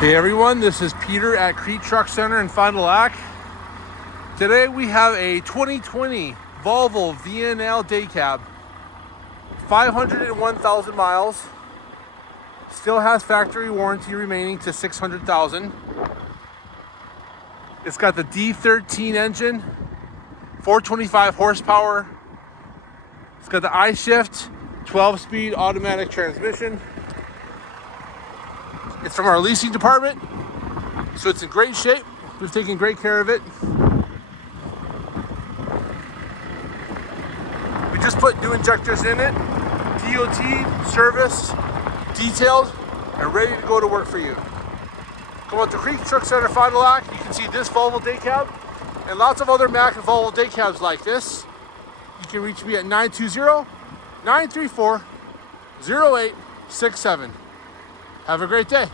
Hey everyone, this is Peter at Kriete Truck Center in Fond du Lac. Today we have a 2020 Volvo VNL Daycab, 501,000 miles, still has factory warranty remaining to 600,000. It's got the D13 engine, 425 horsepower. It's got the I-Shift 12-speed automatic transmission. It's from our leasing department, so it's in great shape. We've taken great care of it. We just put new injectors in it, DOT, service, detailed, and ready to go to work for you. Come out to Kriete Truck Center, Fond du Lac. You can see this Volvo Daycab and lots of other Mack and Volvo Daycabs like this. You can reach me at 920-934-0867. Have a great day.